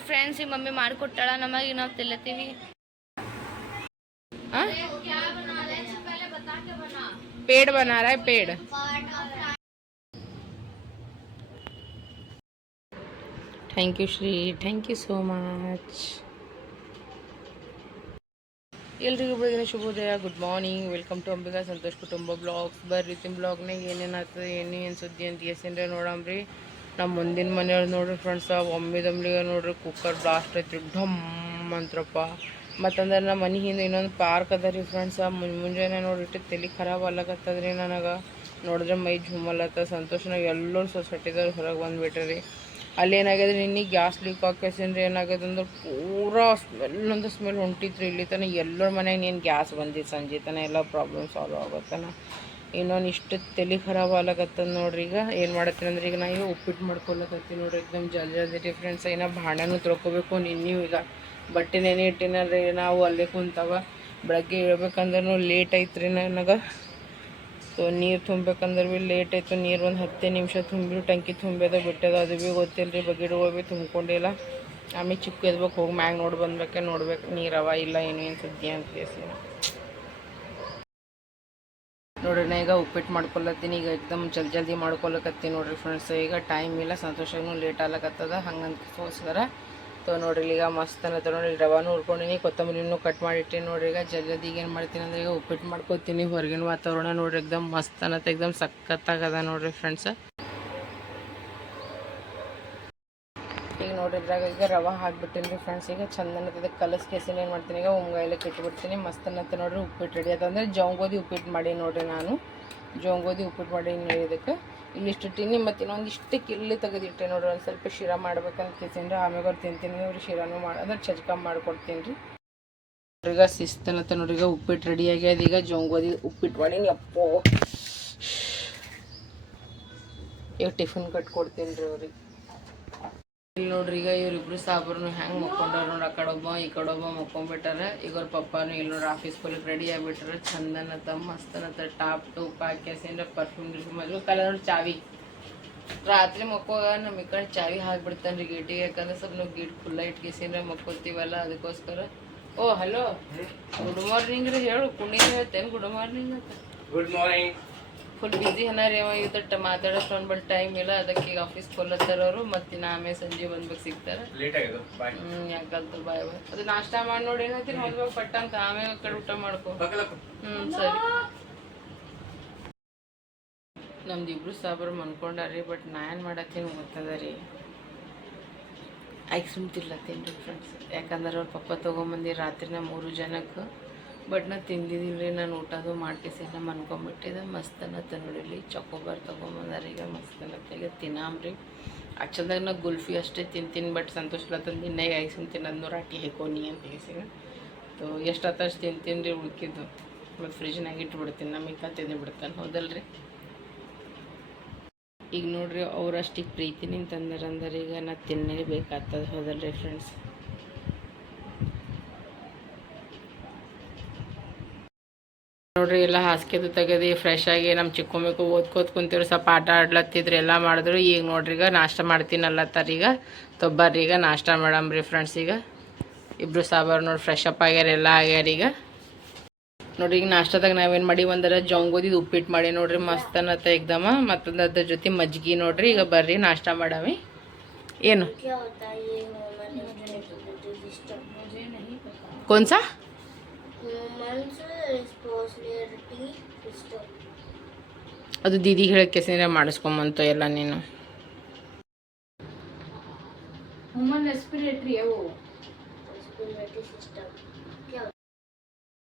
Friends ಈ mummy ಮಾಡಿಕೊಟ್ಟಾಳ ನಮಗೆ ನಾವು ತಿಲ್ಲತ್ತೀವಿ पेड़ बना रहा है पेड़ thank you Shri thank you so much ಎಲ್ರಿಗೂ ಬೆಳಗಿನ ಶುಭೋದಯ. Good morning welcome to Ambika Santosh ಕುಟುಂಬ ಬ್ಲಾಗ್ ಬರ್ರಿ ತಿಮ್ ಬ್ಲಾಗ್ನಾಗ ಏನೇನು ಆಗ್ತದೆ ಏನು ಸುದ್ದಿ ಅಂತ ಎಸೇನ್ರೆ ನೋಡಂಬ್ರಿ ನಮ್ಮ ಮುಂದಿನ ಮನೆಯವ್ರು ನೋಡ್ರಿ ಫ್ರೆಂಡ್ಸ್ ಒಮ್ಮಿದಮ್ಲಿಗೆ ನೋಡ್ರಿ ಕುಕ್ಕರ್ ಬ್ಲಾಸ್ಟ್ ಐತ್ರಿ. ಢಮ್ ಅಂತ್ರಪ್ಪ. ಮತ್ತಂದ್ರೆ ನಮ್ಮ ಮನೆ ಹಿಂದೆ ಇನ್ನೊಂದು ಪಾರ್ಕ್ ಅದ ರೀ ಫ್ರೆಂಡ್ಸ್ ಮುಂಜ್ ಮುಂಜಾನೆ ನೋಡಿಟ್ಟು ತಲೆ ಖರಾಬ್ ಅಲ್ಲಕತ್ತದ್ರಿ ನನಗೆ. ನೋಡಿದ್ರೆ ಮೈ ಝುಮ್ಮಲ್ಲತ್ತ ಸಂತೋಷನಾಗ ಎಲ್ಲರೂ ಸೊಸೈಟಿದವ್ರು ಹೊರಗೆ ಬಂದುಬಿಟ್ರಿ. ಅಲ್ಲಿ ಏನಾಗ್ಯದ ನಿನ್ನೆ ಗ್ಯಾಸ್ ಲೀಕ್ ಹಾಕ್ಯಸೇನ್ರಿ ಏನಾಗ್ಯದ ಅಂದ್ರೆ ಪೂರಾ ಸ್ಮೆಲ್ ಒಂದು ಸ್ಮೆಲ್ ಹೊಂಟಿತ್ರಿ. ಇಲ್ಲಿ ತನಕ ಎಲ್ಲರ ಮನೆಗೆ ನೀನು ಗ್ಯಾಸ್ ಬಂದಿತ್ತು ಸಂಜೆ ತನ ಎಲ್ಲ ಪ್ರಾಬ್ಲಮ್ ಸಾಲ್ವ್ ಆಗುತ್ತಾನ ಇನ್ನೊಂದು ಇಷ್ಟು ತಲೆ ಖರಾಬ್ ಆಗ್ಲಕತ್ತದ ನೋಡ್ರಿ ಈಗ. ಏನು ಮಾಡತ್ತೀನಿ ಅಂದ್ರೆ ಈಗ ನಾ ಈಗ ಉಪ್ಪಿಟ್ಟು ಮಾಡ್ಕೊಳಕತ್ತೀನಿ ನೋಡ್ರಿ. ಎಕ್ದಮ್ ಜಲ್ದಿ ಜಲ್ದಿ ರೀ ಫ್ರೆಂಡ್ಸ್ ಏನೋ ಭಾಂಡನೂ ತೊಳ್ಕೊಬೇಕು ನಿನ್ನೆ ಈಗ ಬಟ್ಟೆ ನೆನೆ ನಾವು ಅಲ್ಲೇ ಕುಂತಾವ. ಬೆಳಗ್ಗೆ ಹೇಳ್ಬೇಕಂದ್ರೂ ಲೇಟ್ ಐತ್ರಿ ನನಗೆ. ಸೊ ನೀರು ತುಂಬೇಕಂದ್ರೆ ಭೀ ಲೇಟ್ ಆಯಿತು, ನೀರು ಒಂದು ಹತ್ತೇ ನಿಮಿಷ ತುಂಬಿರು ಟಂಕಿ ತುಂಬಿದೆ ಬಿಟ್ಟದ, ಅದು ಭೀ ಗೊತ್ತಿಲ್ಲ ರೀ ಬಗೆಟ್ಗಳು ಭೀ ತುಂಬ್ಕೊಂಡಿಲ್ಲ ಆಮೇಲೆ ಚಿಕ್ಕ ಎದ್ಬೇಕು, ಹೋಗಿ ಮ್ಯಾಗ ನೋಡಿ, ಬಂದ್ಬೇಕೆ, ನೋಡ್ಬೇಕು ನೀರವ ಇಲ್ಲ, ಏನು ಸುದ್ದಿ ಅಂತ ಕೇಸಿ ನೋಡ್ರಿ, ನಾ ಈಗ ಉಪ್ಪಿಟ್ಟು ಮಾಡ್ಕೊಳತ್ತೀನಿ ಈಗ ಎಕ್ದಮ್ ಜಲ್ದಿ ಜಲ್ದಿ ಮಾಡ್ಕೊಳಕತ್ತೀನಿ ನೋಡ್ರಿ ಫ್ರೆಂಡ್ಸ್ ಈಗ ಟೈಮ್ ಇಲ್ಲ ಸಂತೋಷನೂ ಲೇಟ್ ಆಗ್ಲಕತ್ತದ ಹಂಗಂತಗೋಸ್ಕರ ತೊ ನೋಡ್ರಿ ಈಗ ಮಸ್ತ್ ಅನ್ನತ್ತ ನೋಡ್ರಿ. ರವಾನು ಹುರ್ಕೊಂಡಿನಿ ಕೊತ್ತಂಬರಿನೂ ಕಟ್ ಮಾಡಿಟ್ಟಿನಿ ನೋಡ್ರಿ. ಈಗ ಜಲ್ದಿ ಈಗ ಏನು ಮಾಡ್ತೀನಿ ಅಂದ್ರೆ ಈಗ ಉಪ್ಪಿಟ್ಟು ಮಾಡ್ಕೊತೀನಿ ಹೊರಗಿನ ವಾತಾವರಣ ನೋಡ್ರಿ. ಎಕ್ದಮ್ ಮಸ್ತ್ ಅನ್ನತ್ತೆ ಎಕ್ದಮ್ ಸಖತ್ತಾಗದ ನೋಡ್ರಿ ಫ್ರೆಂಡ್ಸ್ ಈಗ ನೋಡ್ರಿ ಇದ್ರಾಗ ಈಗ ರವೆ ಹಾಕ್ಬಿಟ್ಟಿನಿ ರೀ ಫ್ರೆಂಡ್ಸ್ ಈಗ ಚಂದ ಅನ್ನತ್ತದ ಕಲಸ್ ಕೇಸಿನ ಏನು ಮಾಡ್ತೀನಿ, ಈಗ ಉಮ್ಗಾಯಿಲಕ್ಕೆ ಇಟ್ಬಿಡ್ತೀನಿ ಮಸ್ತ್ ಅನ್ನತ್ತೆ ನೋಡ್ರಿ ಉಪ್ಪಿಟ್ಟು ರೆಡಿ ಆತಂದ್ರೆ ಜೋಂಗೋದಿ ಉಪ್ಪಿಟ್ಟು ಮಾಡಿ ನೋಡ್ರಿ ನಾನು. ಜೋಂಗೋದಿ ಉಪ್ಪಿಟ್ಟು ಮಾಡಿ ಇದಕ್ಕೆ. ಇಲ್ಲಿ ತಿನ್ನಿ ಮತ್ತು ಇನ್ನೊಂದಿಷ್ಟು ಕಿಲ್ಲಿ ತೆಗೆದಿಟ್ಟೆ ನೋಡ್ರಿ ಒಂದು ಸ್ವಲ್ಪ ಶಿರಾ ಮಾಡ್ಬೇಕಂತ ರೀ ಆಮೇಲೆ ಅವ್ರು ತಿಂತೀನಿ ಅವ್ರಿಗೆ ಶಿರಾನು ಮಾಡಿ, ಅಂದ್ರೆ ಚಜ್ಕ ಮಾಡ್ಕೊಡ್ತೀನಿ ರೀ ಅವ್ರಿಗೆ ಶಿಸ್ತನತ್ತ ನೋಡ್ರಿ ಈಗ ಉಪ್ಪಿಟ್ಟು ರೆಡಿ ಆಗ್ಯದ, ಈಗ ಜೋಂಗೋದಿ ಉಪ್ಪಿಟ್ಟು ಮಾಡೀನಿ, ಅಪ್ಪೋ. ಈಗ ಟಿಫಿನ್ ಕಟ್ಕೊಡ್ತೀನಿ ರೀ ಅವ್ರಿಗೆ. ಇಲ್ಲಿ ನೋಡ್ರಿ ಈಗ ಇವ್ರಿಬ್ರು ಸಾಬ್ರು ಹೆಂಗ್ ಮಕ್ಕೊಂಡಾರ ನೋಡ್ರಿ ಆ ಕಡೆ ಒಬ್ಬ ಈ ಕಡೆ ಒಬ್ಬ ಮಕ್ಕೊಂಡ್ಬಿಟ್ಟಾರ ಈಗ ಅವ್ರ ಪಪ್ಪಾನು ಇಲ್ಲಿ ನೋಡ್ರಿ ಆಫೀಸ್ ಹೋಗ್ಲಿಕ್ಕೆ ರೆಡಿ ಆಗ್ಬಿಟ್ಟಾರ. ತಮ್ಮ ಮಸ್ತನತ ಟಾಪ್ ಟೂಪ್ ಹಾಕ್ಯಾಸಿಂದ್ರ ಪರ್ಫ್ಯೂಮ್ ಗಿರ್ಫ್ಯೂಮ್ ಅದು ಕಲ ನೋಡಿ ಚಾವಿ. ರಾತ್ರಿ ಮಕ್ಕೋಗ ನಮ್ಮ ಈ ಕಡೆ ಚಾವಿ ಹಾಕ್ಬಿಡ್ತಾನ್ರಿ ಗೇಟಿಗೆ ಯಾಕಂದ್ರೆ ಸ್ವಲ್ಪ ನಾವು ಗೇಟ್ ಖುಲ್ಲ ಇಟ್ಕೇಸಿಂದ್ರ ಮಕ್ಕೋತೀವಲ್ಲ ಅದಕ್ಕೋಸ್ಕರ. ಓ ಹಲೋ ಗುಡ್ ಮಾರ್ನಿಂಗ್ ರೀ ಹೇಳು ಕುಣಿ ಹೇಳ್ತೇನೆ ಗುಡ್ ಮಾರ್ನಿಂಗ್ ಅಂತ ಗುಡ್ ಮಾರ್ನಿಂಗ್ ಫುಲ್ ಬ್ಯುಸಿ ಅವ ಇವತ್ತು ಮಾತಾಡೋಷ್ಟು ಒಂದು ಟೈಮ್ ಇಲ್ಲ. ಅದಕ್ಕೆ ಈಗ ಆಫೀಸ್ ಕೊಲ್ಲತ್ತಾರವರು ಮತ್ತೆ ನಾ ಆಮೇಲೆ ಸಂಜೆ ಬಂದ್ಬೇಕು ಸಿಗ್ತಾರೆ. ಹ್ಮ್ ಯಾಕಂತ ಬಾಯ್ ಬಾಯ್ ಅದು ನಾಷ್ಟ ಮಾಡಿ ನೋಡಿ ಏನಂತೀರಿ ಹೋಗ್ಬೇಕು ಪಟ್ಟ ಅಂತ ಆಮೇಲೆ ಕಡೆ ಊಟ ಮಾಡ್ಕೊ. ಹ್ಮ್ ಸರಿ. ನಮ್ದು ಇಬ್ರು ಸಾಬ್ರು ಮನ್ಕೊಂಡಾರಿ ಬಟ್ ನಾ ಏನು ಮಾಡತ್ತೀನಿ ಗೊತ್ತದ ರೀ. ಆಯ್ಕೆ ಸುಮ್ತಿರ್ಲತ್ತೀನಿ ರೀ ಫ್ರೆಂಡ್ಸ್ ಯಾಕಂದ್ರೆ ಅವ್ರ ಪಪ್ಪ ತೊಗೊಂಬಂದು ರಾತ್ರಿನ ಮೂರು ಜನಕ್ಕೆ ಬಟ್ ನಾ ತಿಂದಿದ್ದೀನಿ ನಾನು ಊಟದು ಮಾಡ್ಕೇಸಿ ಎಲ್ಲ ಮನ್ಕೊಂಬಿಟ್ಟಿದ್ದೆ ಮಸ್ತ್ ಅನ್ನತ್ತೆ ನೋಡಿಲಿ ಚಕೋಬಾರ್ ತೊಗೊಂಬಂದಾರ ಈಗ ಮಸ್ತ್ ಅನ್ನತ್ತೆ ಈಗ ತಿನ್ನಾಮ್ರಿ. ಆ್ಯಕ್ಚುಲ್ದಾಗ ನಾ ಗುಲ್ಫಿ ಅಷ್ಟೇ ತಿಂತೀನಿ, ಬಟ್ ಸಂತೋಷಲತ್ತಂದು ಇನ್ನೇ ಆಯ್ಕೆ ಸುಮ್ ತಿನ್ನೋದು ರಾಟಿ ಹೇಕೋನಿ ಅಂತ ಹೇಸಿ ತೋ, ಎಷ್ಟು ಅಷ್ಟು ತಿಂತೀನಿ ರೀ ಉಳ್ಕಿದ್ದು ಮತ್ತು ಫ್ರಿಜ್ನಾಗ ಇಟ್ಬಿಡ್ತೀನಿ ನಮಗೆ ತಿಂದು ಬಿಡ್ತಾನೆ. ಹೌದಲ್ರಿ? ಈಗ ನೋಡ್ರಿ ಪ್ರೀತಿ ನಿಂತಂದ್ರೆ ಅಂದ್ರೆ, ಈಗ ನಾ ತಿನ್ನಲೇಬೇಕಾಗ್ತದೆ ಹೌದಲ್ರಿ ಫ್ರೆಂಡ್ಸ್ ನೋಡ್ರಿ ಎಲ್ಲ ಹಾಸ್ಕೆದು ತೆಗೆದು ಫ್ರೆಶ್ ಆಗಿ ನಮ್ಮ ಚಿಕ್ಕಮ್ಮಕ್ಕೂ ಓದ್ಕೋತ ಕುಂತಿರು ಸ್ವಲ್ಪ ಆಟ ಆಡ್ಲತ್ತಿದ್ರು ಎಲ್ಲ ಮಾಡಿದ್ರು. ಈಗ ನೋಡ್ರಿ ಈಗ ನಾಷ್ಟ ಮಾಡ್ತೀನಲ್ಲ ತರೀಗ ತೊಬ್ಬರ್ರಿ ಈಗ ನಾಷ್ಟ ಮಾಡಮ್ರಿ ಫ್ರೆಂಡ್ಸ್ ಈಗ. ಇಬ್ಬರು ಸಾಬಾರ್ ನೋಡಿ ಫ್ರೆಶ್ ಅಪ್ ಆಗ್ಯಾರ ಎಲ್ಲ ಆಗ್ಯಾರ ಈಗ. ನೋಡ್ರಿ ಈಗ ನಾಷ್ಟದಾಗ ನಾವೇನು ಮಾಡಿ ಒಂದರ ಜೊಂಗೋದಿದ್ದು ಉಪ್ಪಿಟ್ಟು ಮಾಡಿ ನೋಡ್ರಿ ಮಸ್ತ್ ಅನ್ನತ್ತ ಎಕ್ದಮ್ಮ ಮತ್ತೊಂದು ಅದ್ರ ಜೊತೆ ಮಜ್ಜಿಗೆ ನೋಡ್ರಿ ಈಗ ಬರ್ರಿ ನಾಷ್ಟ ಮಾಡಮಿ. ಏನು? ಕೊನ್ಸಾ? ಅದು ದೀದಿ ಹೇಳಕ್ಕೆ ಮಾಡಿಸ್ಕೊಂಬಂತು ಎಲ್ಲ ನೀನು.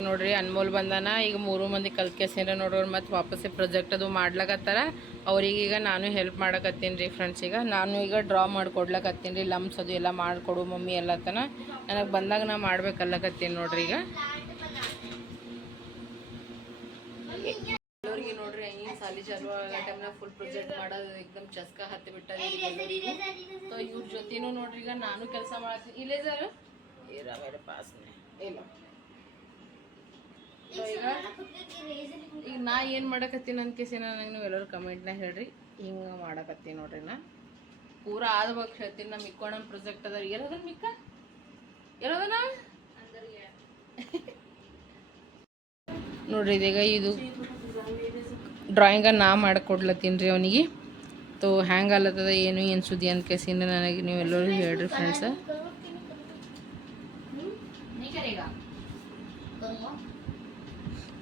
ನೋಡ್ರಿ ಅನ್ಮೋಲ್ ಬಂದಾನ. ಈಗ ಮೂರು ಮಂದಿ ಕಲ್ತ್ಕೇಸಿನ ನೋಡೋರು ಮತ್ತೆ ವಾಪಸ್ ಪ್ರೊಜೆಕ್ಟ್ ಅದು ಮಾಡ್ಲಕತ್ತಾರ. ಅವ್ರಿಗೀಗ ನಾನು ಹೆಲ್ಪ್ ಮಾಡಕತ್ತೀನಿ ರೀ ಫ್ರೆಂಡ್ಸ್ ಈಗ. ನಾನು ಈಗ ಡ್ರಾ ಮಾಡ್ಕೊಡ್ಲಕತ್ತೀನಿ ರೀ ಲಮ್ಸ್ ಅದು ಎಲ್ಲ ಮಾಡಿಕೊಡು ಮಮ್ಮಿ ಎಲ್ಲತನ ನನಗೆ ಬಂದಾಗ ನಾ ಮಾಡ್ಬೇಕಲ್ಲಕತ್ತೀನಿ ನೋಡ್ರಿ ಈಗ. ಚಾಲು ಆಗೋ ಟೈಮ್ನಾಗ ಫುಲ್ ಪ್ರೊಜೆಕ್ಟ್ ಮಾಡೋದು ಎಕ್ದಮ್ ಚಸ್ಕ ಹತ್ತಿ ಬಿಟ್ಟದ ಸೊ ಇವ್ರ ಜೊತೆನೂ ನೋಡ್ರಿ ಈಗ ನಾನು ಕೆಲಸ ಮಾಡತ್ತೀನಿ ಇಲ್ಲೇ ಸರ್? ಇರ ಪಾಸ್ನೆ ಇಲ್ಲ. ಈಗ ಈಗ ನಾ ಏನು ಮಾಡಕತ್ತೀನಿ ಅಂತ ಕೇಸಿನ ನನಗೆ ನೀವು ಎಲ್ಲರೂ ಕಮೆಂಟ್ನಾಗ ಹೇಳ್ರಿ. ಹಿಂಗೆ ಮಾಡಕತ್ತೀನಿ ನೋಡ್ರಿ ನಾ. ಪೂರ ಆದ ಬಗ್ಗೆ ಹೇಳ್ತೀನಿ ನಮ್ಮ ಇಕ್ಕೋಣ ಪ್ರೊಜೆಕ್ಟ್ ಅದ ಎಲ್ಲದ ಮಿಕ್ಕ? ಎಲ್ಲದನ? ನೋಡ್ರಿ ಇದೀಗ ಇದು. ಡ್ರಾಯಿಂಗ ನಾ ಮಾಡಿಕೊಡ್ಲತ್ತೀನಿ ರೀ ಅವನಿಗೆ. ತೋ ಹ್ಯಾಂಗೆ ಅಲ್ಲತ್ತದ ಏನು ಏನು ಸುದ್ದಿ ಅಂತ ಕೇಸಿಂದ ನನಗೆ. ನೀವು ಎಲ್ಲರೂ ಹೇಳ್ರಿ ಫ್ರೆಂಡ್ಸ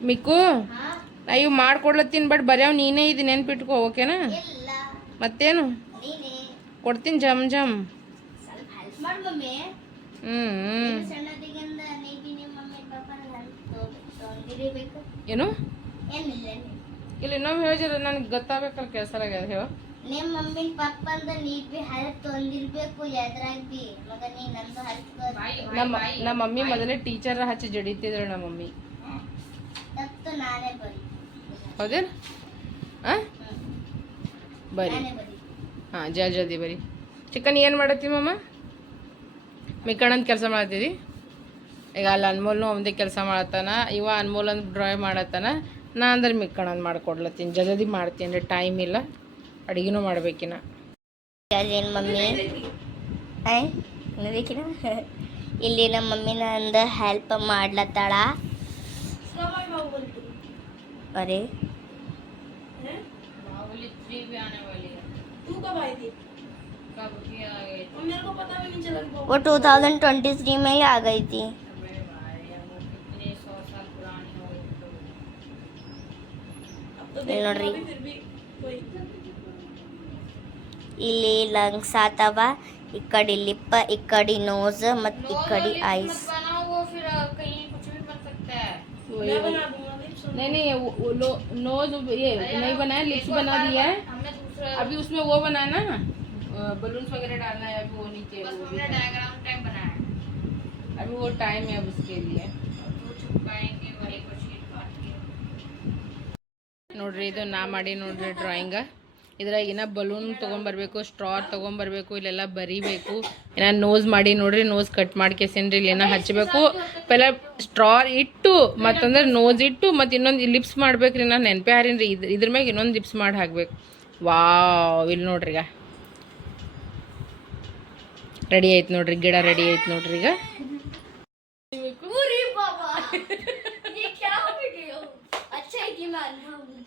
ಮಿಕ್ಕು, ನಾ ಇವು ಮಾಡ್ಕೊಡ್ಲತ್ತೀನಿ ಬಟ್ ಬರ್ಯಾವ ನೀನೇ ಇದು ನೆನ್ಪಿಟ್ಕೋ, ಓಕೆನಾ? ಮತ್ತೇನು? ಕೊಡ್ತೀನಿ ಜಮ್ ಜಮ್. ಹ್ಞೂ ಏನು? ಇಲ್ಲ ಇನ್ನೊಮ್ಮೆ ಹೇಳಿದ್ರೆ ನನಗೆ ಗೊತ್ತಾಗಬೇಕಲ್ಲ ಕೆಲಸ ಆಗ್ಯದ ಹೇಳ. ನಿಮ್ಮ ಮಮ್ಮಿ ಪಪ್ಪ ಅಂದ ನೀ ಬಿ ಹೆಲ್ಪ್ ತೊಂದಿರ್ಬೇಕು ಎದ್ರಾಗ ಬಿ. ಮಗ ನೀ ನಂದು ಹೆಲ್ಪ್ ನಮ್ಮ ನಮ್ಮ ಮಮ್ಮಿ ಮೊದಲೇ ಟೀಚರ್ ಹಚ್ಚಿ ಜಡಿತಿದ್ರು ನಮ್ಮ ಮಮ್ಮಿ. ತಪ್ಪು ನಾನೇ ಬರಿ ಹೌದೇನು? ಹಾಂ ಬರಿ. ಹಾಂ ಜಲ್ ಜಲ್ದಿ ಬರಿ. ಚಿಕನ್ ಏನು ಮಾಡತ್ತಿ ಮಮ್ಮ ಮಿಕ್ಕಣ್ಣಂದು ಕೆಲಸ ಮಾಡ್ತೀರಿ ಈಗ ಅಲ್ಲಿ ಅನ್ಮೋಲ್ನು ಒಂದೇ ಕೆಲಸ ಮಾಡತ್ತಾನ ಇವ ಅನ್ಮೋಲ್ ಅಂತ ಡ್ರಾಯ್ ಮಾಡತ್ತಾನ. ನಾ ಅಂದ್ರೆ ಮಿಕ್ಕಣ್ಣನ ಮಾಡ್ಕೊಡ್ಲತ್ತೀನಿ ಜಲ್ದಿ ಮಾಡ್ತೀನಿ ರೀ ಟೈಮ್ ಇಲ್ಲ ಅಡುಗೆನೂ ಮಾಡ್ಬೇಕಿನ ಏನು ಮಮ್ಮಿ ಐ ನೋಡಿಕಿನ ಇಲ್ಲಿ ನಮ್ಮ ಮಮ್ಮಿ ನಂದು ಹೆಲ್ಪ್ ಮಾಡ್ಲತ್ತಾಳ ಅರೆ वो टू थाउजेंड ट्वेंटी थ्री में ही आ गई थी ಇಲ್ಲಿ ನೋಡ್ರಿ ಇಲ್ಲಿ ಲಂಗ್ಸ್ ಆತವ ಈ ಕಡೆ ಲಿಪ್ ಈ ಕಡೆ ನೋಸ್ ಮತ್ತು ಈ ಕಡೆ ಐಸ್ नहीं नहीं वो, वो लो, नोज ये नहीं बनाया लिप्स बना दिया है अभी उसमें वो बनाना बलून्स वगैरह डालना है अभी वो नीचे वो भी करना है। अभी वो टाइम है अब उसके लिए ನೋಡ್ರಿ, ಇದು ನಾ ಮಾಡಿ ನೋಡ್ರಿ ಡ್ರಾಯಿಂಗ ಇದ್ರಾಗ ಇನ್ನ ಬಲೂನ್ ತೊಗೊಂಬರ್ಬೇಕು ಸ್ಟ್ರಾ ತೊಗೊಂಬರ್ಬೇಕು, ಇಲ್ಲೆಲ್ಲ ಬರಿಬೇಕು. ಇನ್ನ ನೋಸ್ ಮಾಡಿ ನೋಡ್ರಿ ನೋಸ್ ಕಟ್ ಮಾಡ್ಕೇಸೇನ್ರಿ ಇಲ್ಲಿ ಏನೋ ಹಚ್ಚಬೇಕು ಪೆಲ್ಲ ಸ್ಟ್ರಾ ಇಟ್ಟು, ಮತ್ತಂದ್ರೆ ನೋಸ್ ಇಟ್ಟು, ಮತ್ತು ಇನ್ನೊಂದು ಲಿಪ್ಸ್ ಮಾಡ್ಬೇಕ್ರಿ ನಾನು ನೆನಪೇ ಹಾರಿನ್ರಿ. ಇದ್ರ ಇದ್ರ ಮ್ಯಾಗ ಇನ್ನೊಂದು ಲಿಪ್ಸ್ ಮಾಡಿ ಹಾಕ್ಬೇಕು. ವಾವ್ ಇಲ್ಲಿ ನೋಡ್ರಿ ಈಗ. ರೆಡಿ ಆಯ್ತು ನೋಡ್ರಿ, ಗಿಡ ರೆಡಿ ಆಯ್ತು ನೋಡ್ರಿ ಈಗ.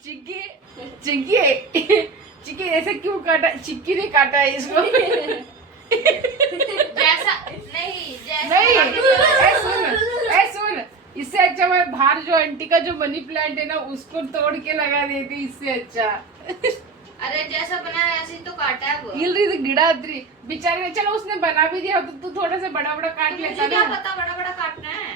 चिक्की चिक्की चिक्की ऐसे क्यों काटा चिक्की ने काटा है इसको? जैसा नहीं जैसा नहीं ए सुन इससे अच्छा मैं बाहर जो आंटी का जो मनी प्लांट है ना उसको तोड़ के लगा देती इससे अच्छा। अरे जैसा बनाया ऐसे तो काटा है वो। इल्री तो गिड़ा अद्री बेचारे ने चलो उसने बना भी दिया तो तू थोड़ा सा बड़ा बड़ा काट लेता ना। पता बड़ा बड़ा काटना है?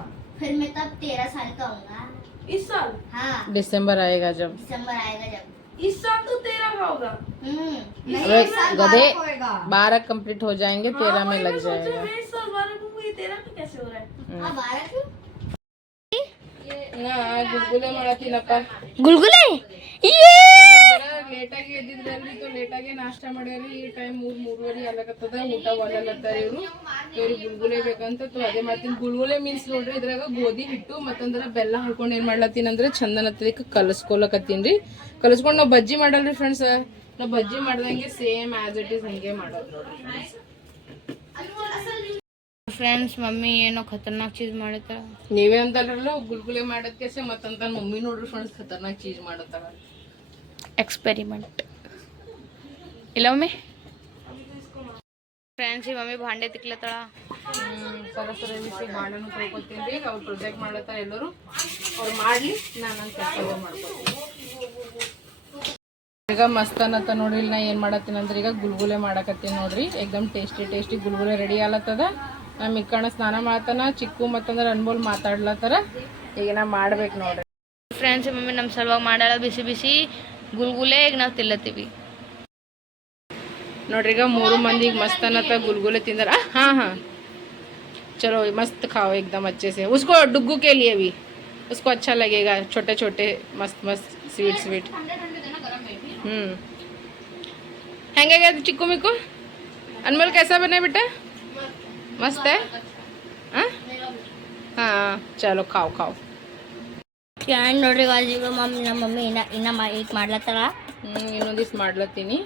फिर मैं तब तेरह साल का होगा इस साल? हाँ। दिसंबर आएगा जब। दिसंबर आएगा जब। इस साल तो तेरह का होगा। हम्म, अरे गधे बारह कंप्लीट हो जाएँगे हाँ, तेरह हाँ, में लग जाएगा। इस साल बारह में तेरह में कैसे हो रहा है? हम्म। हाँ, बारह क्यों? ना हाँ, गुलगुले मराठी नका गुलगुले? ಲೇಟಾಗಿ ಎದ್ದಿದ್ರಲ್ಲಿ ಲೇಟಾಗಿ ನಾಷ್ಟ ಮಾಡ್ಯಾರಿ. ಈ ಟೈಮ್ ಮೂರು ಮೂರುವರೆ ಆಗ್ಲಕತ್ತದ. ಊಟ ಒಲ್ಲತ್ತಾರ ಇವ್ರು. ಇವ್ರಿಗೆ ಗುಲ್ಗುಲೆ ಬೇಕಂತ ಅದೇ ಮಾಡ್ತೀನಿ. ಗುಲ್ಗುಲೆ ಮೀನ್ಸ್ ನೋಡ್ರಿ ಇದ್ರಾಗ ಗೋಧಿ ಹಿಟ್ಟು ಮತ್ತಂದ್ರೆ ಬೆಲ್ಲ ಹಾಕೊಂಡು ಏನ್ ಮಾಡ್ಲತ್ತೀನಿ ಅಂದ್ರೆ ಚಂದನ ಹತ್ತದಕ್ಕೆ ಕಲಸ್ಕೊಲಕತ್ತೀನಿ ರೀ ಕಲಸ್ಕೊಂಡು ನಾವು ಬಜ್ಜಿ ಮಾಡಲ್ರಿ ಫ್ರೆಂಡ್ಸ್ ನಾವು ಬಜ್ಜಿ ಮಾಡ್ದಂಗೆ ಸೇಮ್ ಆಸ್ ಇಟ್ ಈಸ್ ಹಂಗೆ ಮಾಡೋದು ನೋಡ್ರಿ friends. ಫ್ರೆಂಡ್ಸ್ ಮಮ್ಮಿ ಏನೋ ಖತರ್ನಾಕ್ ಚೀಸ್ ಮಾಡಿತ್ತ. ನೀವೇ ಅಂತಲ್ರಲ್ಲ ಗುಲ್ಗುಲೆ ಮಾಡೋದಕ್ಕೆ ಮತ್ತಂತ ಮಮ್ಮಿ ನೋಡ್ರಿ ಫ್ರೆಂಡ್ಸ್ ಖತರ್ನಾಕ್ ಚೀಸ್ ಮಾಡತ್ತಾರ. ಎಕ್ಸ್ಪೆರಿಮೆಂಟ್ ಇಲ್ಲ ಮಮ್ಮಿ ಫ್ರೆಂಡ್ಸ್ ಈ ಮಮ್ಮಿ ಭಾಂಡೆ ತಿಕ್ಲತ್ತಳ. ಸರಸ್ವರ ಭಾಂಡನ ತೊಳ್ಕೊತೀನಿ ಪ್ರೊಜೆಕ್ಟ್ ಮಾಡ್ಲತ್ತಾರ ಎಲ್ಲರೂ. ಅವ್ರು ಮಾಡಲಿ ನಾನು ಈಗ ಮಸ್ತ್ ಅನ್ನತ್ತ ನೋಡ್ರಿ ನಾ ಏನ್ ಮಾಡತ್ತೀನಿ ಅಂದ್ರೆ ಈಗ ಗುಲ್ಗುಲೆ ಮಾಡಕತ್ತೀನಿ ನೋಡ್ರಿ. ಎಕ್ದಮ್ ಟೇಸ್ಟಿ ಟೇಸ್ಟಿ ಗುಲ್ಗುಲೆ ರೆಡಿ ಆಲತ್ತದ ನಮ್ಮ ಇಕ್ಕಣ ಸ್ನಾನ ಮಾಡ್ತಾನ ಚಿಕ್ಕು ಮತ್ತಂದ್ರೆ ಅನ್ಬೋಲ್ ಮಾತಾಡ್ಲತ್ತಾರ. ಈಗ ನಾ ಮಾಡ್ಬೇಕು ನೋಡ್ರಿ. ಫ್ರೆಂಡ್ಸ್ ಮಮ್ಮಿ ನಮ್ಮ ಸಲುವಾಗಿ ಮಾಡಲ್ಲ ಬಿಸಿ ಬಿಸಿ. ಗುಲ್ಗುಲೆ ಈಗ ನಾವು ತಿಲ್ಲತ್ತೀವಿ ನೋಡ್ರಿ ಈಗ ಮೂರು ಮಂದಿಗೆ ಮಸ್ತ್ ಅನ್ನತ್ತ गुलगुले ತಿಂದಾರ हाँ हाँ चलो मस्त खाओ एकदम अच्छे से उसको डुग्गू के लिए भी उसको अच्छा लगेगा छोटे छोटे मस्त मस्त स्वीट स्वीट हम्म ಹೆಂಗೆ ಚಿಕ್ಕು ಮಿಕ್ಕು ಅನ್ಮಲ್ कैसा बना बेटा मस्त है हाँ हाँ चलो खाओ खाओ ಫ್ರೆಂಡ್ ನೋಡ್ರಿ ಈಗ ಮಮ್ಮಿ ನಮ್ಮ ಮಮ್ಮಿ ಇನ್ನ ಇನ್ನ ಮಾ ಈಗ ಮಾಡ್ಲತ್ತಾರ ಹ್ಞೂ ಇನ್ನೊಂದಿಷ್ಟು ಮಾಡ್ಲತ್ತೀನಿ.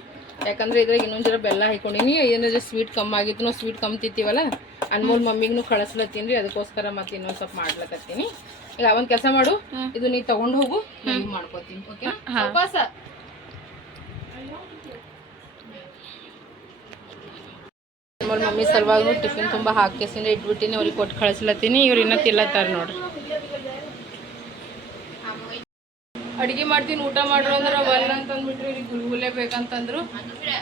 ಯಾಕಂದ್ರೆ ಇದ್ರಾಗ ಇನ್ನೊಂದು ಜರ ಬೆಲ್ಲ ಹಾಕೊಂಡಿನಿ. ಏನಾದ್ರೆ ಸ್ವೀಟ್ ಕಮ್ಮಿ ಆಗಿತ್ತು ನಾವು ಸ್ವೀಟ್ ಕಮ್ಮಿ ತಿಂತೀವಲ್ಲ ಅನ್ಮೋಲ್ ಮಮ್ಮಿಗೂ ಕಳಿಸ್ಲತ್ತೀನಿ ರೀ. ಅದಕ್ಕೋಸ್ಕರ ಮತ್ತೆ ಇನ್ನೊಂದು ಸ್ವಲ್ಪ ಮಾಡ್ಲತ್ತೀನಿ ಈಗ ಒಂದು ಕೆಲಸ ಮಾಡು. ಇದು ನೀ ತಗೊಂಡು ಹೋಗು. ನಾನು ಮಾಡ್ಕೋತೀನಿ ಓಕೆ ಉಪವಾಸ. ಅನ್ಮೋಲ್ ಮಮ್ಮಿ ಸಲುವಾಗಿ ಟಿಫಿನ್ ತುಂಬ ಹಾಕಿಸಿಂದ ಇಟ್ಬಿಟ್ಟಿನಿ. ಅವ್ರಿಗೆ ಕೊಟ್ಟು ಕಳಿಸ್ಲತ್ತೀನಿ. ಇವ್ರು ಇನ್ನೂ ತಿಲ್ಲತ್ತಾರ ನೋಡ್ರಿ. ಅಡಿಗೆ ಮಾಡ್ತೀನಿ, ಊಟ ಮಾಡ್ರು ಅಂದ್ರೆ ಒಲ್ಲ ಅಂತಂದ್ಬಿಟ್ರಿ ಇವ್ರಿಗೆ ಗುಲ್ಗುಲೆ ಬೇಕಂತಂದ್ರು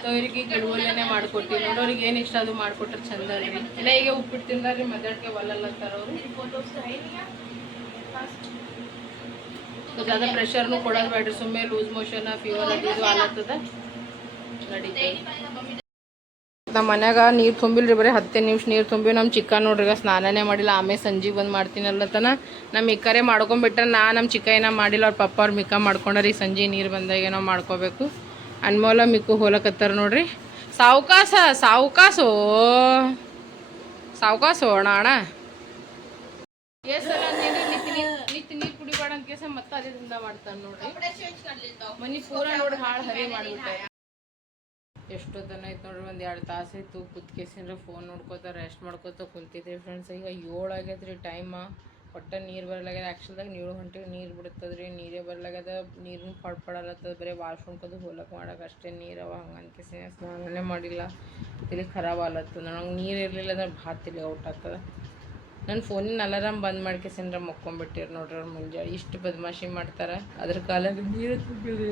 ಸೊ ಇವ್ರಿಗೆ ಗುಲ್ಗುಲೆನೆ ಮಾಡ್ಕೊಟ್ಟಿವಿ ನೋಡೋರಿಗೆ ಏನು ಇಷ್ಟ ಅದು ಮಾಡ್ಕೊಟ್ರೆ ಚಂದ ರೀ ಇಲ್ಲ ಈಗ ಉಪ್ಪಿಟ್ಟು ತಿಂದಾರ್ರಿ ಮದ್ಯಾಡ್ಕೆ ಒಲ್ಲಲ್ಲ ತರೋರು. ಅವರು ಜ್ಯಾದ ಪ್ರೆಷರ್ನು ಕೊಡೋದು ಬೇಡ್ರಿ. ಸುಮ್ಮನೆ ಲೂಸ್ ಮೋಷನ್ ಫೀವರ್ ಅದು ಇದು ಆಲತ್ತದ. ನಡೀತದೆ. ನಮ್ಮ ಮನ್ಯಾಗ ನೀರು ತುಂಬಿಲ್ರಿ ಬರೀ ಹತ್ತೇ ನಿಮಿಷ ನೀರು ತುಂಬಿ ನಮ್ಮ ಚಿಕ್ಕ ನೋಡ್ರಿ ಈಗ ಸ್ನಾನನೇ ಮಾಡಿಲ್ಲ, ಆಮೇಲೆ ಸಂಜೆಗೆ ಬಂದು ಮಾಡ್ತೀನಲ್ಲತನ ನಮ್ಮ ಇಕ್ಕರೆ ಮಾಡ್ಕೊಂಬಿಟ್ರೆ ನಾ ನಮ್ಮ ಚಿಕ್ಕ ಏನೋ ಮಾಡಿಲ್ಲ, ಅವ್ರ ಪಪ್ಪ ಅವ್ರು ಮಿಕ್ಕ ಮಾಡ್ಕೊಂಡ್ರಿ, ಈಗ ಸಂಜೆ ನೀರು ಬಂದಾಗ ಏನೋ ಮಾಡ್ಕೋಬೇಕು. ಅನ್ಮೋಲ ಮಿಕ್ಕು ಹೋಲಕತ್ತಾರ ನೋಡ್ರಿ. ಸಾವುಕಾಸ, ಸಾವುಕಾಸೋ? ಸಾವುಕಾಸೋ ಅಣ್ಣ ನೀರು ನಿತ್ಯ ಮತ್ತೆ ಅದೇ ದಿಂದ ನೋಡ್ರಿ. ಮನಿ ಪೂರ ನೋಡಿ ಹಾಳು ಹರಿ ಮಾಡಿಬಿಟ್ಟೆ. ಎಷ್ಟೊತ್ತನ ಆಯ್ತು ನೋಡ್ರಿ, ಒಂದು ಎರಡು ತಾಸು ಆಯಿತು ಕುತ್ಕೇಸಿಂದ್ರೆ ಫೋನ್ ನೋಡ್ಕೋತ ರೆಸ್ಟ್ ಮಾಡ್ಕೋತ ಕುಂತಿದ್ರಿ ಫ್ರೆಂಡ್ಸ್ ಈಗ ಏಳು ಆಗ್ಯದ್ರಿ ಟೈಮ ಒಟ್ಟ ನೀರು ಬರಲಾಗ್ಯದ. ಆ್ಯಕ್ಚುಲ್ದಾಗ ಏಳು ಗಂಟೆಗೆ ನೀರು ಬಿಡ್ತದ್ರಿ. ನೀರೇ ಬರಲಾಗ್ಯದ. ನೀರಿನ ಪಡ್ಪಡಲತ್ತದ ಬರೀ ಕದ್ದು ಹೋಲಕ್ಕೆ ಮಾಡಕ್ಕೆ ಅಷ್ಟೇ ನೀರವ ಹಂಗೆ ಅನ್ಕೇಸಿ ಸ್ನಾನನೇ ಮಾಡಿಲ್ಲ. ತಲೆ ಖರಾಬ್ ಆಲತ್ತದ. ನನಗೆ ನೀರು ಇರಲಿಲ್ಲ ಅಂದ್ರೆ ಭಾಳ ತಲೆ ಔಟ್ ಆಗ್ತದ. ನನ್ನ ಫೋನಿನ ಅಲಾರಾಮ್ ಬಂದ್ ಮಾಡ್ಕೇಸಿಂದ್ರೆ ಮಕ್ಕೊಂಬಿಟ್ಟಿರಿ ನೋಡ್ರಿ ಅವ್ರು ಮುಂಜಾನೆ ಇಷ್ಟು ಬದಮಾಶಿ ಮಾಡ್ತಾರೆ. ಅದ್ರ ಕಾಲಾಗ ನೀರು ತುಂಬಿದ್ರಿ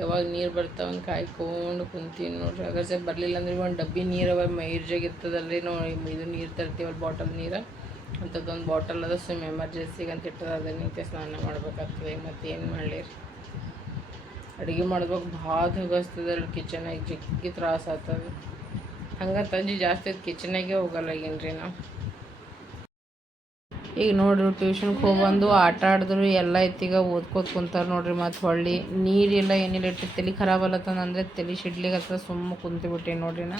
ಯಾವಾಗ ನೀರು ಬರ್ತಾವಂತ ಕಾಯ್ಕೊಂಡು ಕುಂತೀನಿ ನೋಡ್ರಿ. ಅಗರ್ಸೆ ಬರಲಿಲ್ಲ ಅಂದ್ರೆ ಒಂದು ಡಬ್ಬಿ ನೀರು ಅವ ಮೈರ್ಜಾಗ ಇರ್ತದಲ್ರಿ. ನಾವು ಇದು ನೀರು ತರ್ತೀವಲ್ಲ ಬಾಟಲ್ ನೀರು. ಅಂಥದ್ದೊಂದು ಬಾಟಲ್ ಅದ, ಸುಮ್ ಎಮರ್ಜೆನ್ಸಿಗೆ ಅಂತ ಇಟ್ಟದ. ಅದನ್ನ ನಿಂತೆ ಸ್ನಾನ ಮಾಡ್ಬೇಕಾಗ್ತದೆ. ಮತ್ತು ಏನು ಮಾಡಲಿ ಅಡುಗೆ ಮಾಡ್ಬೇಕು ಭಾಳ ಹಗಸ್ತದ ಕಿಚನಾಗ ಜಗ್ಗಿ ತ್ರಾಸ ಆಗ್ತದೆ ಹಂಗಂತ ಅಂಜಿ ಜಾಸ್ತಿ ಕಿಚನಾಗೆ ಹೋಗಲ್ಲ ರೀ ನಾವು. ಈಗ ನೋಡ್ರಿ ಟ್ಯೂಷನ್ಗೆ ಹೋಗ್ಬಂದು ಆಟ ಆಡಿದ್ರು ಎಲ್ಲ ಇತ್ತೀಗ ಓದ್ಕೋತ ಕುಂತಾರೆ ನೋಡ್ರಿ ಮತ್ತು ಹೊಳ್ಳಿ ನೀರಿಲ್ಲ ಏನಿಲ್ಲ ಇಟ್ಟು ತಲೆ ಖರಾಬ್ ಅಂದರೆ ತಲೆ ಹತ್ರ ಸುಮ್ಮ ಕುಂತು ನೋಡ್ರಿ ನಾ.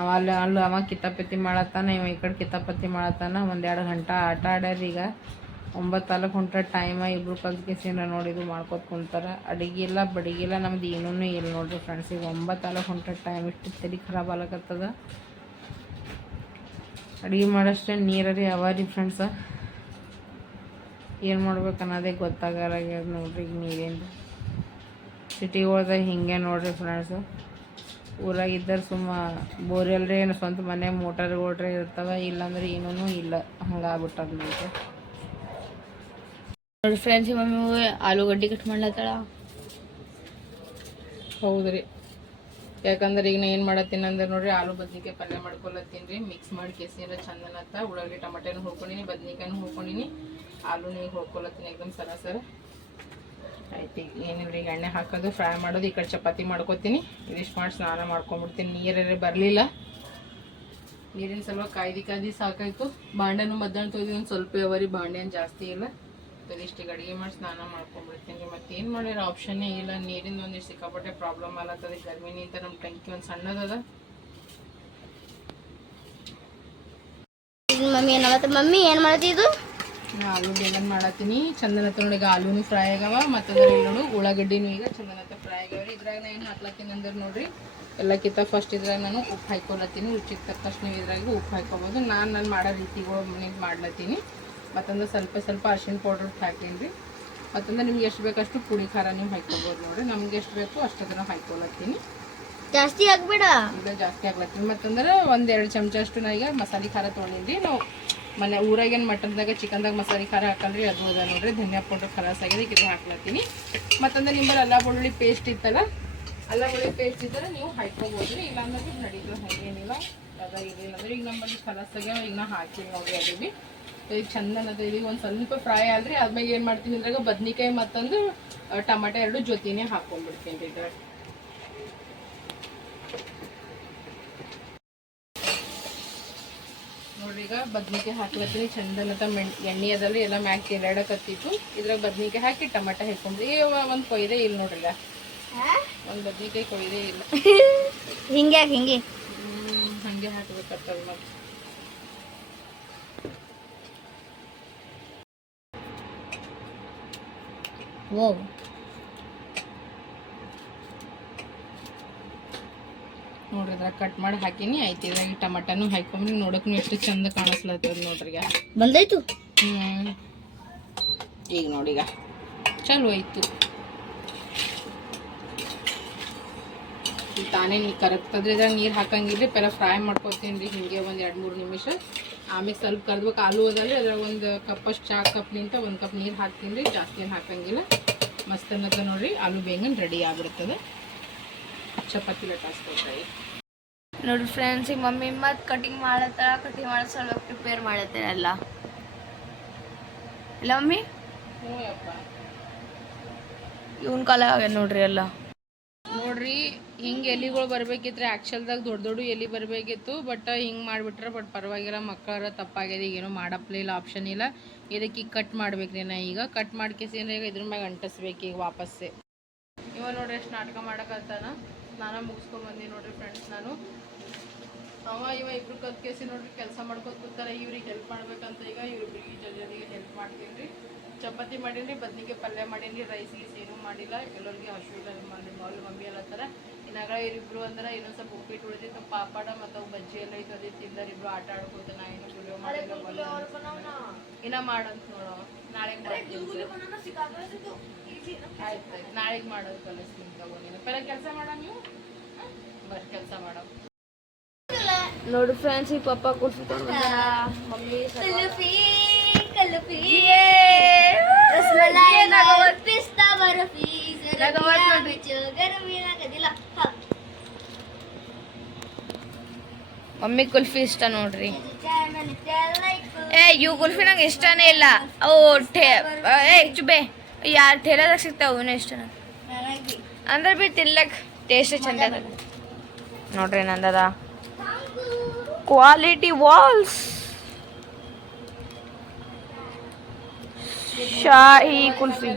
ಅವ ಅಲ್ಲಿ ಅಲ್ಲಿ ಅವ ಕಿತಾಪತಿ ಮಾಡತ್ತಾನ, ಇವ ಈ ಕಡೆ ಕಿತಾಪತಿ ಮಾಡತ್ತಾನ. ಒಂದೆರಡು ಗಂಟೆ ಆಟ ಆಡ್ಯಾರ ಈಗ. ಒಂಬತ್ತು ತಾಲೂಕು ಹೊಂಟ ಟೈಮ ಇಬ್ರು ಸೀನ ನೋಡಿದ್ರು ಮಾಡ್ಕೊತ ಕುಂತಾರೆ. ಅಡಿಗೆ ಇಲ್ಲ, ಬಡಿಗೆ ಇಲ್ಲ, ನಮ್ದು ಏನೂ ಇಲ್ಲ ನೋಡ್ರಿ ಫ್ರೆಂಡ್ಸ್ ಈಗ ಒಂಬತ್ತು ತಾಲೂಕು ಹೊಂಟ್ರೆ ಟೈಮ್ ಇಷ್ಟು ತಲೆ ಖರಾಬ್ ಆಗ್ಲಕತ್ತದ ಅಡುಗೆ ಮಾಡೋಷ್ಟೇ ನೀರರಿ ಅವ ರೀ ಫ್ರೆಂಡ್ಸ ಏನು ಮಾಡ್ಬೇಕು ಅನ್ನೋದೇ ಗೊತ್ತಾಗಲ್ಲ ನೋಡ್ರಿ ಈಗ ನೀರಿಂದು ಸಿಟಿ ಹೋದಾಗ ಹಿಂಗೆ ನೋಡ್ರಿ ಫ್ರೆಂಡ್ಸು ಊರಾಗಿದ್ದರೆ ಸುಮ್ಮ ಬೋರ್ವೆಲ್ರಿ ಏನು ಸ್ವಂತ ಮನೆ ಮೋಟರ್ಗಳ್ರಿ ಇರ್ತವೆ ಇಲ್ಲಾಂದ್ರೆ ಏನೂ ಇಲ್ಲ. ಹಂಗಾಗ್ಬಿಟ್ಟದ ನೋಡ್ರಿ. ನೋಡಿ ಫ್ರೆಂಡ್ಸ್ ಮಮ್ಮಿ ಆಲೂಗಡ್ಡೆ ಕಟ್ ಮಾಡ್ಲತ್ತಾಳ? ಹೌದ್ರಿ. ಯಾಕಂದ್ರೆ ಈಗ ನಾ ಏನು ಮಾಡತ್ತೀನಿ ಅಂದ್ರೆ ನೋಡ್ರಿ, ಆಲೂ ಬದ್ನಿಕಾಯಿ ಪಲ್ಯ ಮಾಡ್ಕೊಳತ್ತೀನಿ ರೀ. ಮಿಕ್ಸ್ ಮಾಡಿ ಕೇಸಿನ ಚಂದನತ್ತ, ಉಳ್ಳಾಗಡ್ಡಿ ಟಮಾಟೆನೂ ಹುರ್ಕೊಂಡಿನಿ, ಬದ್ನಿಕಾಯಿನೂ ಹುರ್ಕೊಂಡಿನಿ. ಆಲೂನ ಈಗ ಹುರ್ಕೊಳತ್ತೀನಿ ಎಕ್ದಮ್ ಸರ ಆಯ್ತು, ಈಗ ಏನಿಲ್ಲ ಈಗ ಎಣ್ಣೆ ಹಾಕೋದು ಫ್ರೈ ಮಾಡೋದು, ಈ ಕಡೆ ಚಪಾತಿ ಮಾಡ್ಕೊತೀನಿ. ಇದಿಷ್ಟು ಮಾಡಿ ಸ್ನಾನ ಮಾಡ್ಕೊಂಬಿಡ್ತೀನಿ. ನೀರೇ ಬರಲಿಲ್ಲ. ನೀರಿನ ಸಲುವಾಗಿ ಕಾಯ್ದು ಕಾಯ್ದು ಸಾಕಾಯಿತು. ಬಾಂಡೆನೂ ಮಧ್ಯಾಹ್ನ ಒಂದು ಸ್ವಲ್ಪ ಅವರಿ ಬಾಂಡೆ ಜಾಸ್ತಿ ಇಲ್ಲ. ಇಷ್ಟಿಗೆ ಅಡುಗೆ ಮಾಡಿ ಸ್ನಾನ ಮಾಡ್ಕೊಂಡ್ಬಿಡ್ತೀನಿ ರೀ. ಮತ್ತೆ ಏನು ಮಾಡಿರೋ ಆಪ್ಷನ್ನೇ ಇಲ್ಲ. ನೀರಿಂದ ಒಂದಿಷ್ಟು ಸಿಕ್ಕಾಪಟ್ಟೆ ಪ್ರಾಬ್ಲಮ್ ಆಗತ್ತದ ಗರ್ಮಿನಿಂದ ನಮ್ಮ ಟಂಕಿ ಒಂದು ಸಣ್ಣದದ. ಮಮ್ಮಿ ಏನು ಮಾಡತ್ತ? ಮಮ್ಮಿ ಏನು ಮಾಡತ್ತಿ ಇದು? ನಾ ಆಲೂಗಡ್ಡೆ ಬೇಗನ್ ಮಾಡತ್ತೀನಿ. ಚಂದನ ಹತ್ರ ನೋಡಿ ಈಗ ಆಲೂನು ಫ್ರೈ ಆಗವ. ಮತ್ತು ನೋಡು ಉಳ್ಳಾಗಡ್ಡಿನೂ ಈಗ ಚಂದನ ಹತ್ರ ಫ್ರೈ ಆಗ್ಯಾವ ರೀ. ಇದ್ರಾಗ ನಾ ಏನು ಹಾಕ್ಲತ್ತೀನಿ ಅಂದ್ರೆ ನೋಡ್ರಿ. ಎಲ್ಲಕ್ಕಿಂತ ಫಸ್ಟ್ ಇದ್ರಾಗ ನಾನು ಉಪ್ಪು ಹಾಕೊಳತ್ತೀನಿ ರುಚಿಗೆ ತಕ್ಕಷ್ಟು ನೀವು ಇದ್ರಾಗ ಉಪ್ಪು ಹಾಕೋಬೋದು ನಾನು ನಾನು ಮಾಡೋ ರೀತಿಗಳು ಮನೆಗೆ ಮಾಡ್ಲತ್ತೀನಿ. ಮತ್ತಂದ್ರೆ ಸ್ವಲ್ಪ ಸ್ವಲ್ಪ ಅರ್ಶಿನ ಪೌಡ್ರ್ ಹಾಕೀನಿ ರೀ ಮತ್ತಂದ್ರೆ ನಿಮ್ಗೆ ಎಷ್ಟು ಬೇಕಷ್ಟು ಪುಡಿ ಖಾರ ನೀವು ಹಾಕ್ಕೊಬೋದು ನೋಡಿ ನಮ್ಗೆ ಎಷ್ಟು ಬೇಕು ಅಷ್ಟದನ್ನ ಹಾಕ್ಕೊಳತ್ತೀನಿ ಜಾಸ್ತಿ ಆಗ್ಬೇಡ. ಈಗ ಜಾಸ್ತಿ ಆಗ್ಲತ್ತೀನಿ. ಮತ್ತಂದ್ರೆ ಒಂದು ಎರಡು ಚಮಚ ಅಷ್ಟು ನಾ ಈಗ ಮಸಾಲೆ ಖಾರ ತೊಗೊಂಡಿದ್ದೆ ನಾವು ಮನೆ ಊರಾಗೇನು ಮಟನ್ದಾಗ ಚಿಕನ್ದಾಗ ಮಸಾಲೆ ಖಾರ ಹಾಕಂದ್ರೆ ಅದು ಅದ ನೋಡ್ರಿ. ಧನಿಯಾ ಪೌಡ್ರ್ ಖರಾಸ್ ಆಗಿದೆ ಇದು ಹಾಕ್ಲತ್ತೀನಿ. ಮತ್ತಂದ್ರೆ ನಿಮ್ಮಲ್ಲಿ ಅಲ್ಲ ಬೆಳ್ಳುಳ್ಳಿ ಪೇಸ್ಟ್ ಇತ್ತಲ್ಲ ಅಲ್ಲ ಬೆಳ್ಳುಳ್ಳಿ ಪೇಸ್ಟ್ ಇದ್ದರೆ ನೀವು ಹಾಕ್ಕೋಬೋದ್ರಿ. ಇಲ್ಲಾಂದ್ರೆ ಅಂದ್ರೆ ನಡೀತದೆ ಹಾಗೇನಿಲ್ಲ ಅದ ಇದೇನಂದ್ರೆ ಅಂದ್ರೆ ಈಗ ನಮ್ಮಲ್ಲಿ ಆಗ್ಯಾವ ಈಗ ನಾ ಹಾಕಿ ನೋಡಿ ಅದು ಭೀ ಈಗ ಚಂದ ಈಗ ಒಂದು ಸ್ವಲ್ಪ ಫ್ರೈ ಆದ್ರೆ ಆದ್ಮೇಲೆ ಏನು ಮಾಡ್ತೀನಿ ಇದ್ರಾಗ ಬದ್ನಿಕಾಯಿ ಮತ್ತೊಂದು ಟಮಾಟೆ ಎರಡು ಜೊತೆನೇ ಹಾಕೊಂಡ್ಬಿಡ್ತೀನಿ ರೀ ಇದ್ರಾಗ. ನೋಡ್ರಿ ಈಗ ಬದ್ನಿಕಾಯಿ ಹಾಕ್ಲತ್ತೀನಿ ಚಂದನದ ಮೆಣ್ ಎಣ್ಣೆ ಅದಲ್ಲ ಎಲ್ಲ ಮ್ಯಾಕ್ ತಿರ್ಗಾಡಕತ್ತಿತ್ತು. ಇದ್ರಾಗ ಬದ್ನಿಕಾಯಿ ಹಾಕಿ ಟಮಾಟ ಹಾಕೊಂಡ್ರಿ ಒಂದು ಕೊಯ್ದೆ ಇಲ್ಲ ನೋಡ್ರಿ ಈಗ. ಒಂದು ಬದ್ನಿಕಾಯಿ ಕೊಯ್ದೆ ಇಲ್ಲ. ಹಿಂಗೆ ಹಿಂಗೆ. ಹ್ಮ್, ಹಂಗೆ ಹಾಕ್ಬೇಕಾಗ್ತದ ಮತ್ತೆ. ಓ ನೋಡ್ರಿ ಇದ್ರಾಗ ಕಟ್ ಮಾಡಿ ಹಾಕಿನಿ. ಆಯ್ತು ಇದ್ರಾಗ ಟಮಾಟನು ಹಾಕೊಂಡ್ರಿ ನೋಡಕ್ಕೂ ಎಷ್ಟು ಚಂದ ಕಾಣಿಸ್ಲತ್ತದ ನೋಡ್ರಿ ಈಗ. ಬಂದೈತು ಹ್ಮ್. ಈಗ ನೋಡಿ ಈಗ. ಚಲೋ ಆಯ್ತು. ತಾನೇ ನೀರು ಕರಗ್ತದ್ರಿ ಇದ್ರಾಗ ನೀರು ಹಾಕಂಗಿಲ್ರಿ ಪೆಲ್ಲ ಫ್ರೈ ಮಾಡ್ಕೊತೀನಿ ರೀ ಹಿಂಗೆ ಒಂದು ಎರಡು ಮೂರು ನಿಮಿಷ. ಆಮೇಲೆ ಸ್ವಲ್ಪ ಕರ್ದ್ಬೇಕು ಆಲೂ ರೀ ಅದ್ರಾಗ ಒಂದು ಕಪ್ಪಷ್ಟು ಚಾ ಕಪ್ನಿಂತ ಒಂದು ಕಪ್ ನೀರು ಹಾಕ್ತೀನಿ ರೀ. ಜಾಸ್ತಿ ಏನು ಹಾಕಂಗಿಲ್ಲ. ಮಸ್ತ್ ಅನ್ನತ್ತ ನೋಡ್ರಿ. ಆಲೂ ಬೇಗನ್ ರೆಡಿ ಆಗಿಬಿಡ್ತದೆ. ಚಪಾತಿ ಲಟಾಸ್ಕೊಳ್ತಾಯಿ ನೋಡ್ರಿ ಫ್ರೆಂಡ್ಸ್ ಈಗ ಮಮ್ಮಿ ಮತ್ತೆ ಕಟಿಂಗ್ ಮಾಡತ್ತಾಳ ಕಟಿಂಗ್ ಮಾಡೋ ಸಲ ಪ್ರಿಪೇರ್ ಮಾಡತ್ತೇನೆ ಎಲ್ಲ ಇಲ್ಲ ಮಮ್ಮಿ? ಹ್ಞೂ ಇವನ್ ಕಾಲ ನೋಡ್ರಿ ಎಲ್ಲ. ನೋಡ್ರಿ, ಹಿಂಗೆ ಎಲಿಗಳು ಬರ್ಬೇಕಿತ್ರಿ? ಆ್ಯಕ್ಚುಲ್ದಾಗ ದೊಡ್ಡ ದೊಡ್ಡ ಎಲಿ ಬರಬೇಕಿತ್ತು? ಬಟ್ ಹಿಂಗೆ ಮಾಡಿಬಿಟ್ರೆ ಬಟ್ ಪರವಾಗಿಲ್ಲ ಮಕ್ಕಳ ತಪ್ಪಾಗ್ಯದ ಈಗೇನು ಮಾಡಪ್ಲೇ ಇಲ್ಲ ಆಪ್ಷನ್ ಇಲ್ಲ. ಇದಕ್ಕೆ ಈಗ ಕಟ್ ಮಾಡ್ಬೇಕ್ರಿ ನಾ ಈಗ. ಕಟ್ ಮಾಡ್ಕೇಸಿ ಈಗ ಇದ್ರ ಮ್ಯಾಗ ಅಂಟಿಸ್ಬೇಕು ಈಗ ವಾಪಸ್ಸೆ. ಇವ ನೋಡ್ರಿ ಎಷ್ಟು ನಾಟಕ ಮಾಡಕತ್ತಾನ. ಸ್ನಾನ ಮುಗಿಸ್ಕೊಂಡ್ಬಂದಿ ನೋಡ್ರಿ ಫ್ರೆಂಡ್ಸ್ ನಾನು. ಅವ, ಇವ ಇಬ್ರು ಕತ್ಕೇಸಿ ನೋಡ್ರಿ ಕೆಲಸ ಮಾಡ್ಕೊತ ಕೂತಾರ. ಇವ್ರಿಗೆ ಹೆಲ್ಪ್ ಮಾಡ್ಬೇಕಂತ ಈಗ, ಇವ್ರಿಬ್ರಿಗೆ ಜೊತೆಗೆ ಹೆಲ್ಪ್ ಮಾಡ್ತೀನಿ ರೀ. ಚಪಾತಿ ಮಾಡೀನಿ ಬದ್ನಿಕಾಯಿ ಪಲ್ಯ ಮಾಡೀನಿ ರೈಸ್ ಗೀಸ್ ಏನೂ ಮಾಡಿಲ್ಲ. ಎಲ್ಲರಿಗೆ ಹಸು ಇಲ್ಲ ಮಾಡಿ ಮಾಲ್ ಮಮ್ಮಿ ಎಲ್ಲ ಥರ. ಇನ್ನಾಗ ಇವ್ರಿಬ್ರು ಅಂದ್ರೆ ಇನ್ನೊಂದು ಸ್ವಲ್ಪ ಉಪ್ಪಿಟ್ಟು ಉಳಿದಿತ್ತು ಪಾಪಾಡ ಮತ್ತು ಅವು ಬಜ್ಜಿ ಎಲ್ಲ ಇತ್ತು ಅದೇ ತಿಂದಾರ ಇಬ್ರು ಆಟ ಆಡ್ಕೊತ ನಾ ಏನು ವಿಡಿಯೋ ಮಾಡಿಲ್ಲ ಇನ್ನ ಮಾಡಂತ ನೋಡೋ ನಾಳೆಗೆ ಆಯ್ತು ಆಯ್ತು. ನಾಳೆಗೆ ಮಾಡೋದು ಕಲಿಸ್ತೀನಿ ತಗೊಂಡಿನ. ಪೆಲ್ಲ ಕೆಲಸ ಮಾಡ ನೀವು? ಬರ್ರಿ ಕೆಲಸ ಮಾಡೋ. ನೋಡು ಫ್ರೆಂಡ್ಸ್ ಈ ಪಪ್ಪ ಕೂರ್ಸ್ಕೊಂಡು ಮಮ್ಮಿ ಕಲುಫಿ ಕಲುಫಿ ಮಮ್ಮಿ ಕುಲ್ಫಿ ಇಷ್ಟ ನೋಡ್ರಿ. ಏ ಇವು ಕುಲ್ಫಿ ನಂಗೆ ಇಷ್ಟನೇ ಇಲ್ಲ. ಓ ಠೇ ಏ ಚುಬೆ ಯಾರು ಠೇಲಾದಾಗ ಸಿಗ್ತಾವ ಅವನು ಇಷ್ಟ ಅಂದ್ರೆ ಬಿ ತಿನ್ಲಕ್ ಟೇಸ್ಟ್ ಚಂದ ಅದ. ನೋಡ್ರಿ ನಂದದ. Kwality Wall's shahi kulfi.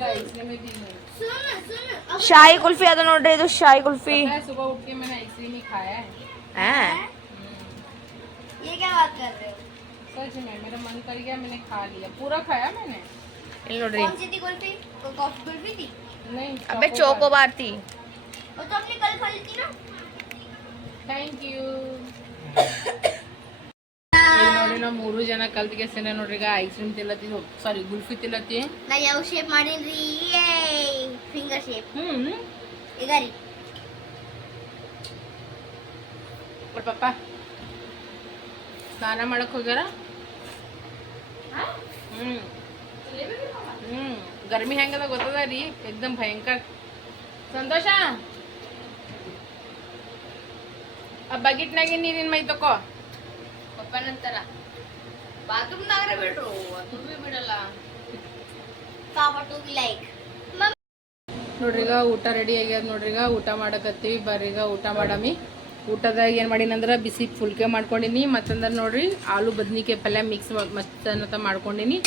ಶಾಹಿ ಕುಲ್ಫಿ ಅದ ನೋಡ್ರಿ ಇದು ಶಾಹಿ ಕುಲ್ಫಿ सुबह उठ के मैंने आइसक्रीम ही खाया है ಹಾ ये क्या बात कर रहे हो सच में मेरा मन कर गया मैंने खा लिया पूरा खाया मैंने ಇಲ್ಲಿ ನೋಡ್ರಿ कौन सी थी कुल्फी वो कॉफी कुल्फी थी नहीं ಅಬ್ಬೆ ಚೋಕೋಬಾರ್ ತಿ वो तो अपने कल खा ली थी ना ಥ್ಯಾಂಕ್ ಯು ನೋಡಿ ನಾವು ಮೂರು ಜನ ಕಲ್ತ್ ಕೆಸನ ನೋಡ್ರಿ ಈಗ ಐಸ್ ಕ್ರೀಮ್ ತಿಲ್ಲತ್ತಿ ಸಾರಿ ಗುಲ್ಫಿ ತಿಲ್ಲತ್ತಿ ನಾ ಯಾವ ಶೇಪ್ ಮಾಡೀನ್ರಿ ಫಿಂಗರ್ ಶೇಪ್ ಹ್ಮ್. ಈಗ ರೀ. ಬಟ್ ಪಪ್ಪ ಸ್ನಾನ ಮಾಡಕ್ ಹೋಗ್ಯಾರ? ಹ್ಮ್. ಹ್ಮ್. ಗರ್ಮಿ ಹೆಂಗದ ಗೊತ್ತದ ರೀ? ಎಕ್ದಮ್ ಭಯಂಕರ. ಸಂತೋಷ? ಆ ಬಗಿಟ್ನಾಗ ನೀರಿನ ಮೈ ತಕೋ? ಪಪ್ಪನಂತರ ಬಾತ್ರೂಮ್ನಾಗ್ರೆ ಬಿಡ್ರು. ಅದು ಬಿಡಲ್ಲ. ಪಾಪಾ ಟು ಬಿ ಲೈಕ್. ನೋಡ್ರಿ ಈಗ ಊಟ ರೆಡಿ ಆಗ್ಯದ ನೋಡ್ರಿಗ ಈಗ ಊಟ ಮಾಡಕತ್ತೀವಿ. ಬರ್ರಿಗ ಈಗ ಊಟ ಮಾಡಮಿ. ಊಟದಾಗ ಏನು ಮಾಡೀನಂದ್ರೆ ಬಿಸಿ ಫುಲ್ಕೆ ಮಾಡ್ಕೊಂಡಿನಿ. ಮತ್ತಂದ್ರೆ ನೋಡ್ರಿ ಆಲೂ ಬದ್ನಿಕಾಯಿ ಪಲ್ಯ ಮಿಕ್ಸ್ ಮಸ್ತ್ ಅನ್ನತ ಮಾಡ್ಕೊಂಡಿನಿ.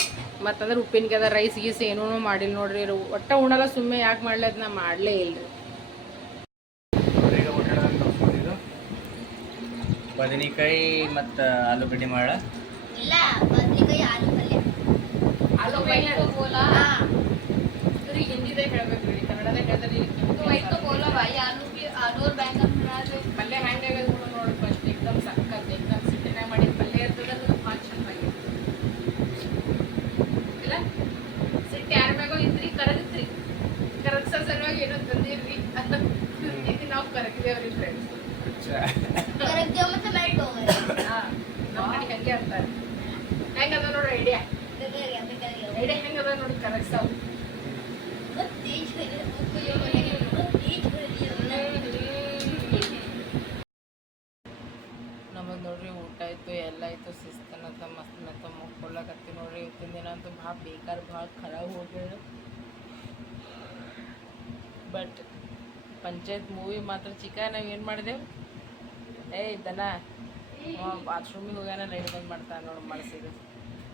ಮತ್ತಂದ್ರೆ ಉಪ್ಪಿನಕಾಯ್ದ ರೈಸ್ ಗೀಸ್ ಏನೂ ಮಾಡಿಲ್ಲ ನೋಡ್ರಿ. ಒಟ್ಟ ಉಣಲ್ಲ ಸುಮ್ಮನೆ ಯಾಕೆ ಮಾಡಲಿ ಅದನ್ನ ಮಾಡಲೇ ಇಲ್ರಿ. ಬದನೆಕಾಯಿ ಮತ್ತು ಆಲೂಗಡ್ಡೆ ಮಾಡ. ಇಲ್ಲ ಅದೇ ಹೇಳಿದ್ರಿ ಪಲ್ಯ ಹ್ಯಾಂಗ್ ಆಗ್ಯದ ನೋಡಿ ಫಸ್ಟ್ ಎಕ್ದಮ್ ಸಕ್ಕತ್ ಎಕ್ದಮ್ ಸಿಟ್ಟಿನ ಮಾಡಿ ಇರ್ತದ ಭಾಳ ಚಂದ ಆಗಿರ್ತದೆ ಇಲ್ಲ? ಸಿಟ್ಟು ಯಾರ ಮ್ಯಾಗೋ ಇತ್ರಿ ಕರಗಿತ್ರಿ ಕರಗ್ಸೋ ಸಲುವಾಗಿ ಏನೋ ತಂದಿರ್ರಿ ಅಂತ ಇದು ನಾವು ಕರಗಿದೇವ್ರಿ ಫ್ರೆಂಡ್ಸ್ ನಮ್ಮ ಕಡೆ ಹಂಗೆ ಅಂತಾರೆ. ಹೆಂಗದ ನೋಡ್ರಿ ಐಡಿಯಾ बेकार भाग खराब हो गया ಬಟ್ ಪಂಚಾಯತ್ ಮೂವಿ ಮಾತ್ರ ಚಿಕ್ಕ ನಾವು ಏನು ಮಾಡಿದೆವು ಏ ಇದ್ದಾನ ಬಾತ್ರೂಮಿಗೆ ಹೋಗ್ಯಾನ ಲೈಟ್ ಬಂದ್ ಮಾಡ್ತಾನೆ ನೋಡಿ ಮಾಡಿಸಿದ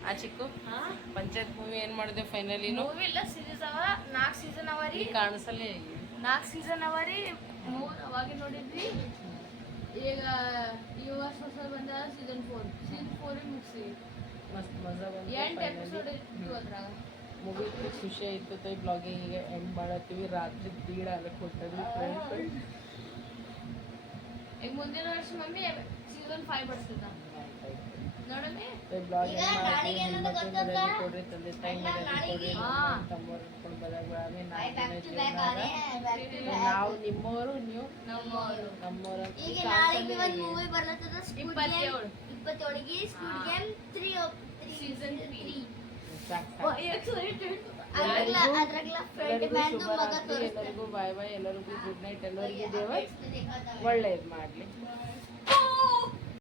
ಆ ಚಿಕ್ಕು ಪಂಚಾಯತ್ ಮೂವಿ ಏನು ಮಾಡಿದೆ ಫೈನಲಿ ಮೂವಿ ಇಲ್ಲ ಸೀರೀಸ್ ಅವ ನಾಲ್ಕು ಸೀಸನ್ ಅವ ರೀ ಕಾಣಿಸಲ್ಲೇ ನಾಲ್ಕು ಸೀಸನ್ ಅವ ರೀ ಮೂರು ಅವಾಗ ನೋಡಿದ್ವಿ ಈಗ ಈ ವರ್ಷ ಹೊಸ ಬಂದ ಸೀಸನ್ ಫೋರ್ ಸೀಸನ್ ಫೋರಿಗೆ ಮುಗಿಸಿ ಮಸ್ತ್ ಮಜಾ ಎಂಟು ಬಂತು ಎಪಿಸೋಡ್ ಇತ್ತು ಅದ್ರಾಗ ಮೂವಿ ಖುಷಿ ಆಯ್ತು ತೈ ಬ್ಲಾಗಿಂಗ್ ಈಗ ಎಂಡ್ ಮಾಡತ್ತೀವಿ ರಾತ್ರಿ ದೀಡ ಆಗಕ್ಕೆ ಕೊಟ್ಟದ್ವಿ ಫ್ರೆಂಡ್ ಈಗ ಮುಂದಿನ ವರ್ಷ ಮಮ್ಮಿ ಸೀಸನ್ ಫೈವ್ ಬರ್ತದ ನಾವು ನಿಮ್ಮವರು ನೀವು ನಮ್ಮವರು. ಈಗ ನಾಳೆ ಒಂದು. ಮೂವಿ ಬರ್ಲತ್ತದ? ಇಪ್ಪತ್ತೇಳು. ಇಪ್ಪತ್ತೇಳಿಗೆ school game three season three ಎಲ್ಲರಿಗೂ ಬಾಯ್ ಬಾಯ್ ಎಲ್ಲರಿಗೂ ಗುಡ್ ನೈಟ್ ಎಲ್ಲರಿಗೂ ದೇವ. ಒಳ್ಳೇದು ಮಾಡಲಿ.